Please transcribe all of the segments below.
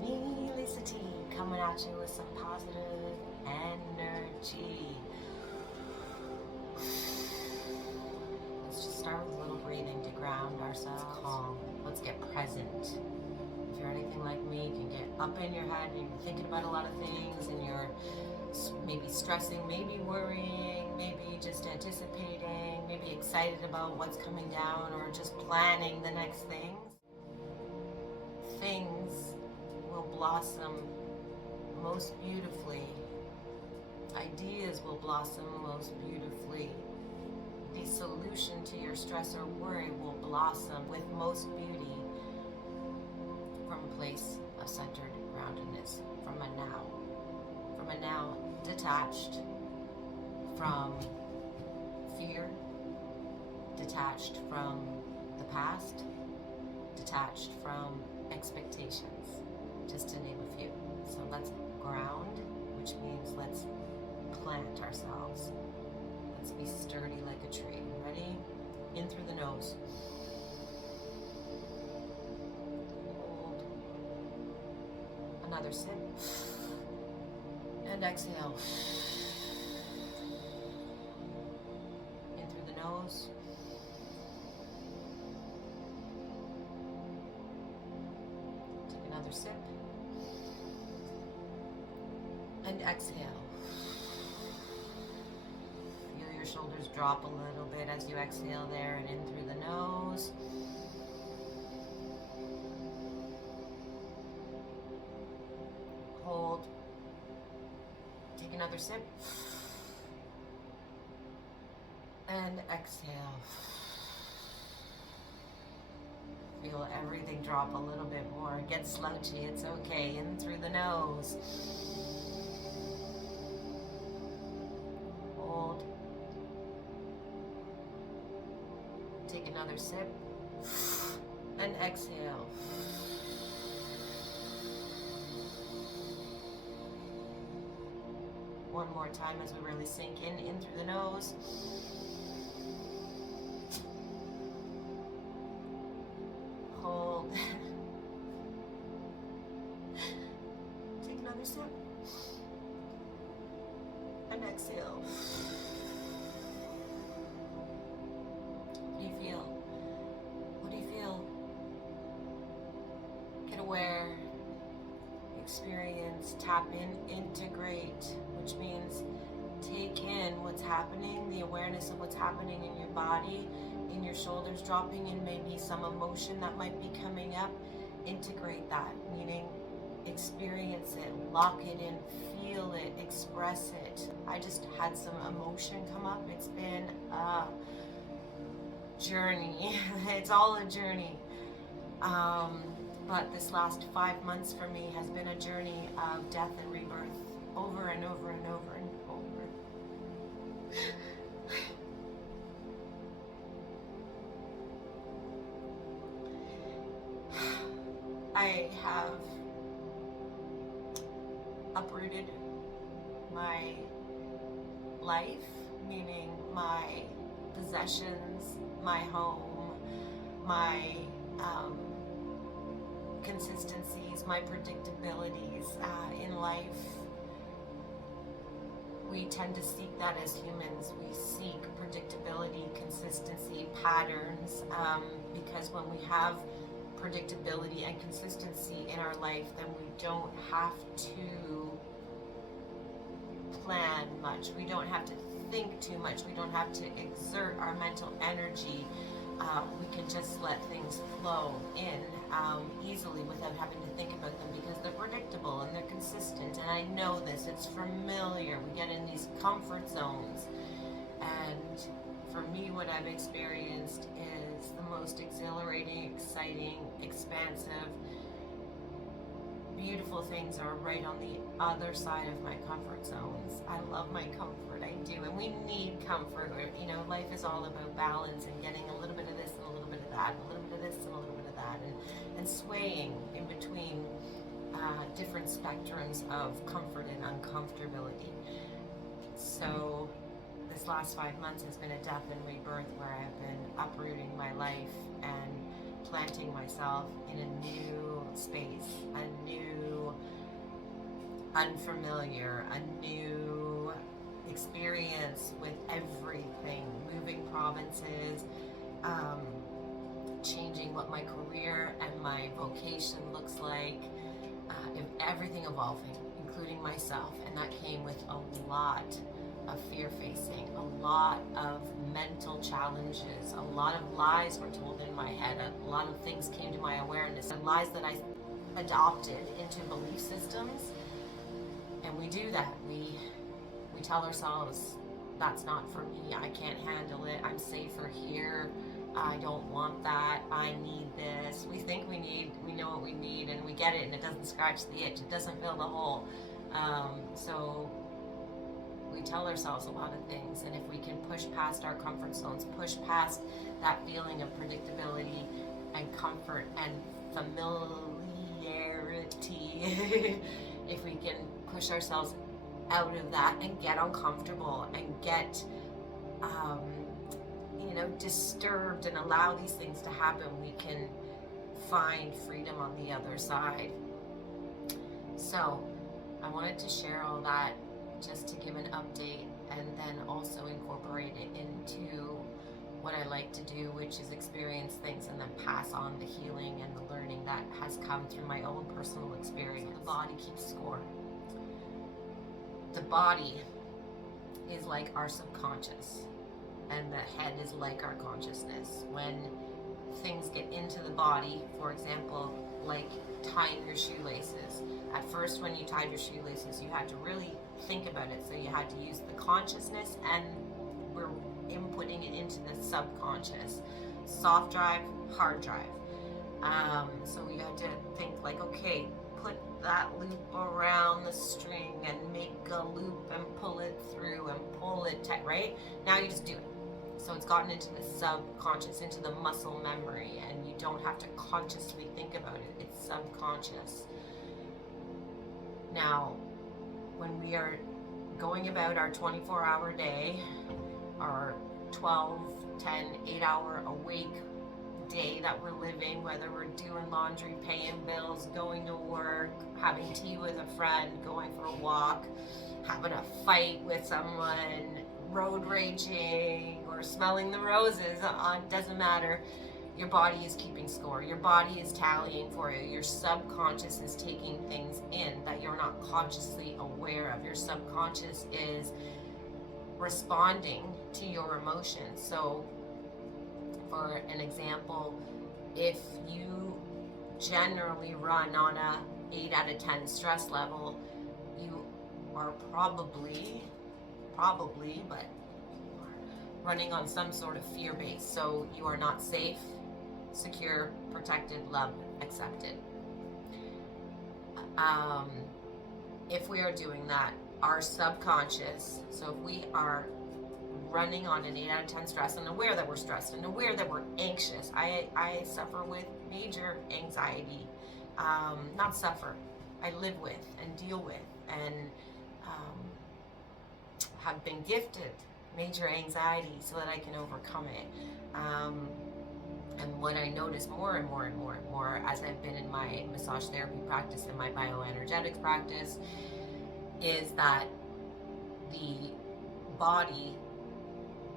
me, Lisa T, coming at you with some positive energy. Let's just start with a little breathing to ground ourselves. Calm. Let's get present. If you're anything like me, you can get up in your head and you're thinking about a lot of things and you're maybe stressing, maybe worrying, maybe just anticipating, maybe excited about what's coming down, or just planning the next things. Things will blossom most beautifully. Ideas will blossom most beautifully. The solution to your stress or worry will blossom with most beauty from a place of centered groundedness, from a now detached from fear, detached from the past, detached from expectations, just to name a few. So let's ground, which means let's plant ourselves. Let's be sturdy like a tree. Ready? In through the nose. Hold. Another sip. And exhale. In through the nose. Take another sip. And exhale. Feel your shoulders drop a little bit as you exhale there, and in through the nose. Hold. Take another sip. And exhale. Feel everything drop a little bit more. Get slouchy, it's okay. In through the nose. Hold. Take another sip. And exhale. One more time as we really sink in through the nose. Hold. Take another sip. And exhale. What do you feel? What do you feel? Get aware. Experience, tap in, integrate, which means take in what's happening, the awareness of what's happening in your body, in your shoulders dropping, and maybe some emotion that might be coming up. Integrate that, meaning experience it, lock it in, feel it, express it. I just had some emotion come up. It's been a journey. It's all a journey. But this last 5 months for me has been a journey of death and rebirth, over and over and over and over. I have uprooted my life, meaning my possessions, my home, my consistencies, my predictabilities in life. We tend to seek that as humans. We seek predictability, consistency, patterns, because when we have predictability and consistency in our life, then we don't have to plan much. We don't have to think too much. We don't have to exert our mental energy. We can just let things flow in easily without having to think about them, because they're predictable and they're consistent. And I know this, it's familiar. We get in these comfort zones. And for me, what I've experienced is the most exhilarating, exciting, expansive, beautiful things are right on the other side of my comfort zones. I love my comfort, I do, and we need comfort. You know, life is all about balance and getting a little bit of this and a little bit of that, a little bit of this and a little bit of that, and swaying in between different spectrums of comfort and uncomfortability. So this last 5 months has been a death and rebirth, where I've been uprooting my life and planting myself in a new space, a new unfamiliar, a new experience with everything, moving provinces, changing what my career and my vocation looks like, everything evolving, including myself. And that came with a lot of fear facing, a lot of mental challenges, a lot of lies were told in my head, a lot of things came to my awareness, and lies that I adopted into belief systems. And we do that. We tell ourselves, that's not for me, I can't handle it, I'm safer here, I don't want that, I need this. We think we know what we need, and we get it, and it doesn't scratch the itch, it doesn't fill the hole. So we tell ourselves a lot of things, and if we can push past our comfort zones, push past that feeling of predictability and comfort and familiarity, if we can push ourselves out of that and get uncomfortable and get disturbed and allow these things to happen, we can find freedom on the other side. So I wanted to share all that just to give an update, and then also incorporate it into what I like to do, which is experience things and then pass on the healing and the learning that has come through my own personal experience. So the body keeps score. The body is like our subconscious, and the head is like our consciousness. When things get into the body, for example, like tying your shoelaces. At first, when you tied your shoelaces, you had to really think about it. So you had to use the consciousness, and we're inputting it into the subconscious. Soft drive, hard drive. So we had to think like, okay, put that loop around the string and make a loop and pull it through and pull it tight, right? Now you just do it. So it's gotten into the subconscious, into the muscle memory, and you don't have to consciously think about it. It's subconscious. Now, when we are going about our 24-hour day, our 12, 10, 8-hour awake day that we're living, whether we're doing laundry, paying bills, going to work, having tea with a friend, going for a walk, having a fight with someone, road raging, or smelling the roses, doesn't matter. Your body is keeping score. Your body is tallying for you. Your subconscious is taking things in that you're not consciously aware of. Your subconscious is responding to your emotions. So, for an example, if you generally run on a 8 out of 10 stress level, you are probably, but running on some sort of fear base. So you are not safe, secure, protected, loved, accepted. If we are doing that, our subconscious, so if we are running on an 8 out of 10 stress and aware that we're stressed and aware that we're anxious. I suffer with major anxiety. Not suffer, I live with and deal with, and have been gifted major anxiety so that I can overcome it. And what I notice more and more as I've been in my massage therapy practice and my bioenergetics practice is that the body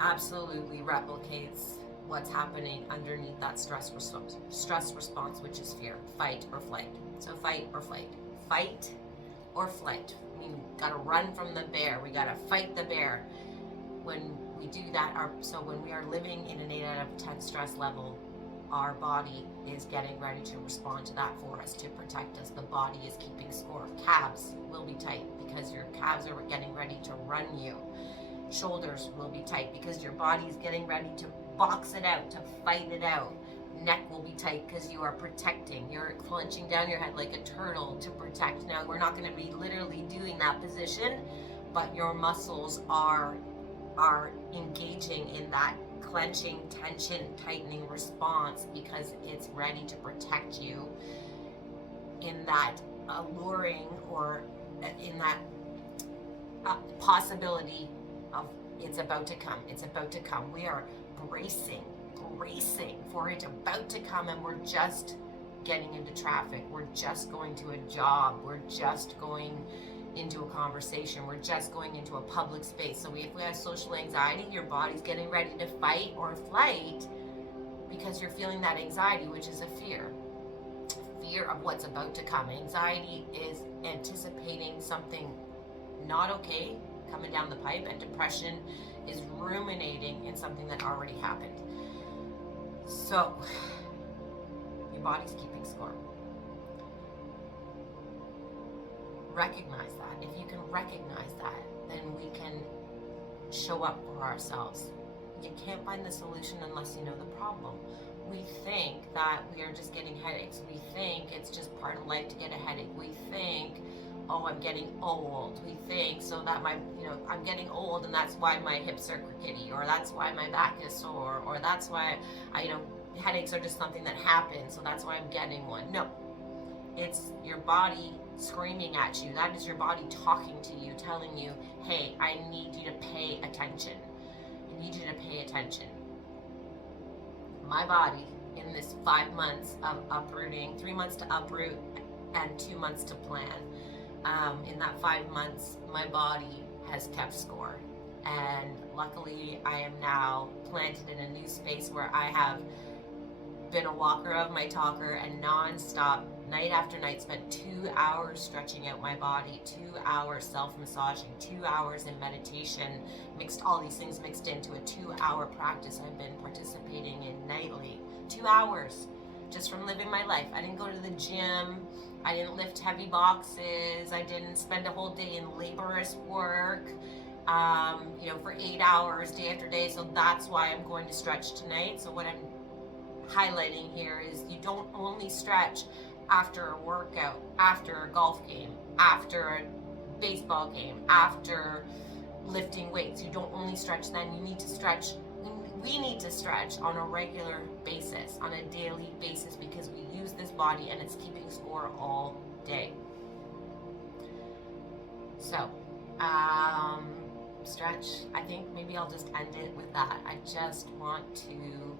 absolutely replicates what's happening underneath that stress response, which is fear, fight or flight. So fight or flight. Fight or flight. We gotta run from the bear. We gotta fight the bear. When we do that, so when we are living in an 8 out of 10 stress level, our body is getting ready to respond to that for us, to protect us. The body is keeping score. Calves will be tight because your calves are getting ready to run you. Shoulders will be tight because your body is getting ready to box it out, to fight it out. Neck will be tight because you are protecting. You're clenching down your head like a turtle to protect. Now, we're not going to be literally doing that position, but your muscles are engaging in that clenching, tension, tightening response because it's ready to protect you in that alluring or in that possibility of it's about to come. It's about to come. We are bracing for it about to come, and we're just getting into traffic. We're just going to a job. We're just going into a conversation. We're just going into a public space. So if we have social anxiety, your body's getting ready to fight or flight because you're feeling that anxiety, which is a fear. Fear of what's about to come. Anxiety is anticipating something not okay coming down the pipe, and depression is ruminating in something that already happened. So your body's keeping score. Recognize that. If you can recognize that, then we can show up for ourselves. You can't find the solution unless you know the problem. We think that we are just getting headaches. We think it's just part of life to get a headache. We think, oh, I'm getting old. We think so that I'm getting old and that's why my hips are crookedy, or that's why my back is sore, or that's why headaches are just something that happens, so that's why I'm getting one. No, it's your body screaming at you. That is your body talking to you, telling you, hey, I need you to pay attention. I need you to pay attention. My body, in this 5 months of uprooting, 3 months to uproot and 2 months to plan, in that 5 months, my body has kept score. And luckily, I am now planted in a new space where I have been a walker of my talker and non-stop, night after night, spent 2 hours stretching out my body, 2 hours self-massaging, 2 hours in meditation, all these things mixed into a 2-hour practice I've been participating in nightly. 2 hours just from living my life. I didn't go to the gym. I didn't lift heavy boxes. I didn't spend a whole day in laborious work, for 8 hours day after day. So that's why I'm going to stretch tonight. So what I'm highlighting here is you don't only stretch after a workout, after a golf game, after a baseball game, after lifting weights. You don't only stretch then. You need to stretch. We need to stretch on a regular basis, on a daily basis, because we use this body and it's keeping score all day. So, stretch. I think maybe I'll just end it with that. I just want to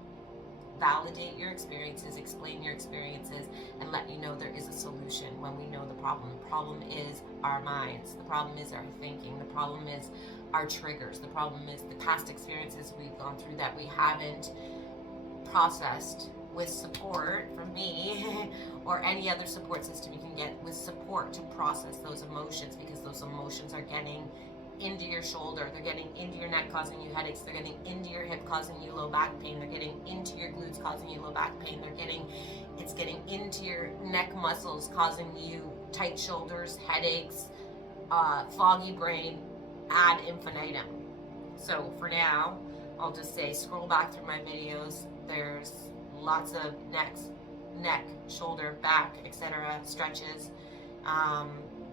validate your experiences, explain your experiences, and let you know there is a solution when we know the problem. The problem is our minds. The problem is our thinking. The problem is our triggers. The problem is the past experiences we've gone through that we haven't processed with support from me or any other support system you can get with support to process those emotions, because those emotions are getting into your shoulder, they're getting into your neck causing you headaches, they're getting into your hip causing you low back pain, they're getting into your glutes causing you low back pain, it's getting into your neck muscles causing you tight shoulders, headaches, foggy brain, ad infinitum. So for now, I'll just say scroll back through my videos. There's lots of neck, shoulder, back, etc. stretches.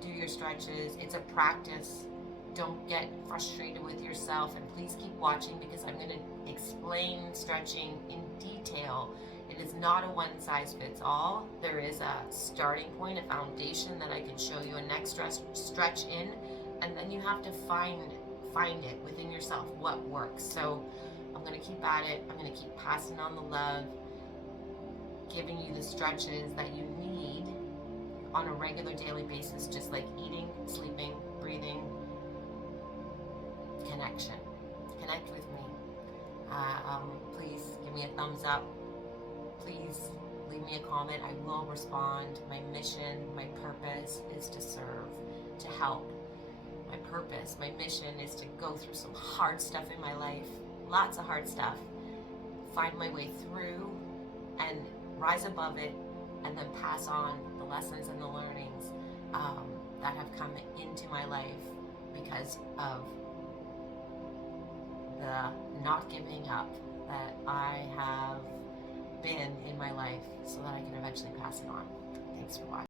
Do your stretches. It's a practice. Don't get frustrated with yourself, and please keep watching, because I'm going to explain stretching in detail. It is not a one-size-fits-all. There is a starting point, a foundation that I can show you a neck stretch in, and then you have to find it within yourself what works. So I'm going to keep at it. I'm going to keep passing on the love, giving you the stretches that you need on a regular daily basis, just like eating, sleeping, breathing. Connection. Connect with me. Please give me a thumbs up. Please leave me a comment. I will respond. My mission, my purpose is to serve, to help. My purpose, my mission is to go through some hard stuff in my life, lots of hard stuff, find my way through and rise above it, and then pass on the lessons and the learnings that have come into my life because of the not giving up that I have been in my life, so that I can eventually pass it on. Thanks for watching.